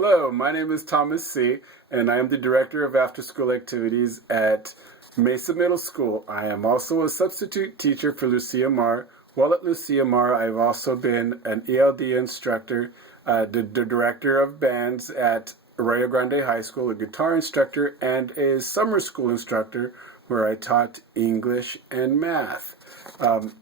Hello, my name is Thomas C., and I am the Director of After School Activities at Mesa Middle School. I am also a substitute teacher for Lucia Mar. While at Lucia Mar, I've also been an ELD instructor, the Director of Bands at Arroyo Grande High School, a guitar instructor, and a summer school instructor where I taught English and math.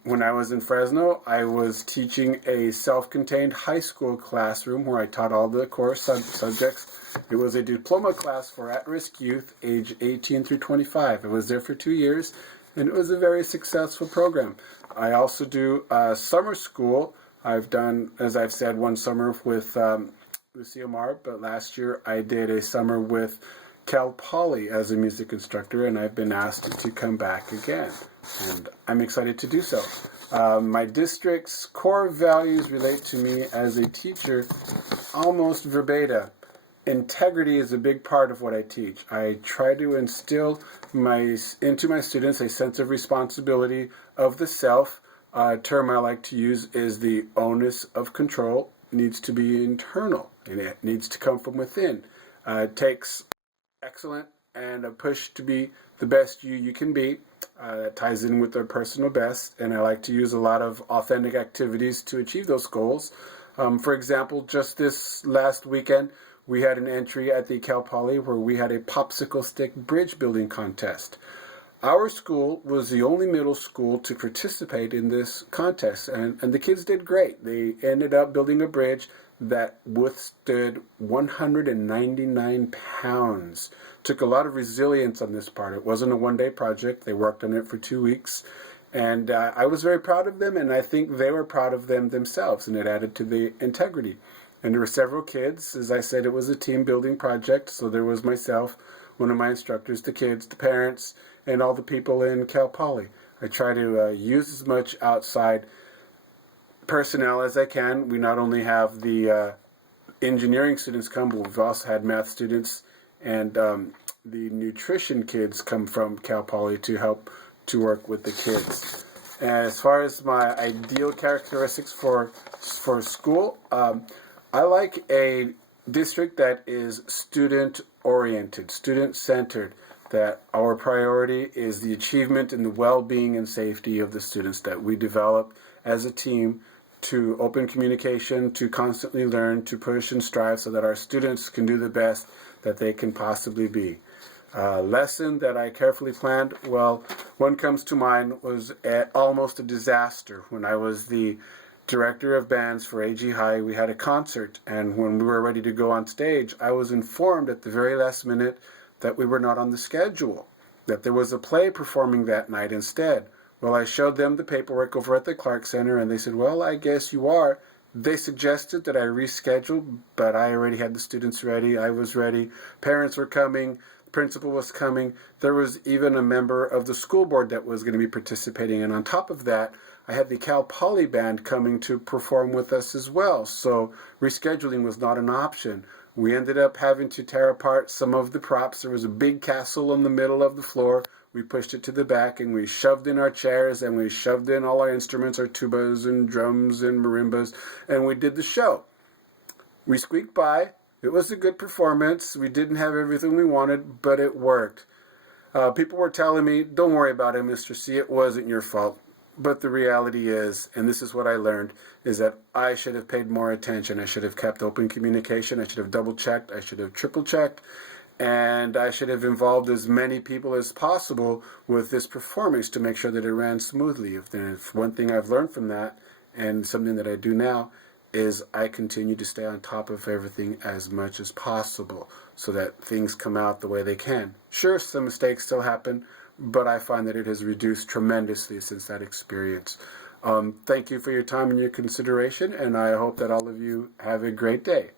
When I was in Fresno, I was teaching a self-contained high school classroom where I taught all the core subjects. It was a diploma class for at-risk youth age 18 through 25. I was there for 2 years, and it was a very successful program. I also do summer school. I've done, as I've said, one summer with Lucia Mar, but last year I did a summer with Cal Poly as a music instructor, and I've been asked to come back again, and I'm excited to do so. My district's core values relate to me as a teacher almost verbatim. Integrity is a big part of what I teach. I try to instill into my students a sense of responsibility of the self. A term I like to use is the onus of control needs to be internal, and it needs to come from within. It takes excellent and a push to be the best you can be. That ties in with their personal best, and I like to use a lot of authentic activities to achieve those goals. For example, just this last weekend, we had an entry at the Cal Poly where we had a popsicle stick bridge building contest. Our school was the only middle school to participate in this contest, and the kids did great. They ended up building a bridge that withstood 199 pounds. Took a lot of resilience on this part. It wasn't a one-day project. They worked on it for 2 weeks. And I was very proud of them, and I think they were proud of them themselves, and it added to the integrity. And there were several kids. As I said, it was a team-building project, so there was myself, one of my instructors, the kids, the parents, and all the people in Cal Poly. I try to use as much outside personnel as I can. We not only have the engineering students come, but we've also had math students and the nutrition kids come from Cal Poly to help to work with the kids. And as far as my ideal characteristics for school, I like a district that is student-oriented, student-centered, that our priority is the achievement and the well-being and safety of the students, that we develop as a team to open communication, to constantly learn, to push and strive so that our students can do the best that they can possibly be. Lesson that I carefully planned, well, one comes to mind was almost a disaster. When I was the director of bands for AG High, we had a concert, and when we were ready to go on stage, I was informed at the very last minute that we were not on the schedule, that there was a play performing that night instead. Well, I showed them the paperwork over at the Clark Center, and they said, well, I guess you are. They suggested that I reschedule, but I already had the students ready. I was ready. Parents were coming. The principal was coming. There was even a member of the school board that was going to be participating. And on top of that, I had the Cal Poly Band coming to perform with us as well. So rescheduling was not an option. We ended up having to tear apart some of the props. There was a big castle in the middle of the floor. We pushed it to the back, and we shoved in our chairs, and we shoved in all our instruments, our tubas and drums and marimbas, and we did the show. We squeaked by. It was a good performance. We didn't have everything we wanted, but it worked. People were telling me, don't worry about it, Mr. C. It wasn't your fault. But the reality is, and this is what I learned, is that I should have paid more attention. I should have kept open communication. I should have double-checked. I should have triple-checked. And I should have involved as many people as possible with this performance to make sure that it ran smoothly. If one thing I've learned from that, and something that I do now, is I continue to stay on top of everything as much as possible so that things come out the way they can. Sure, some mistakes still happen, but I find that it has reduced tremendously since that experience. Thank you for your time and your consideration, and I hope that all of you have a great day.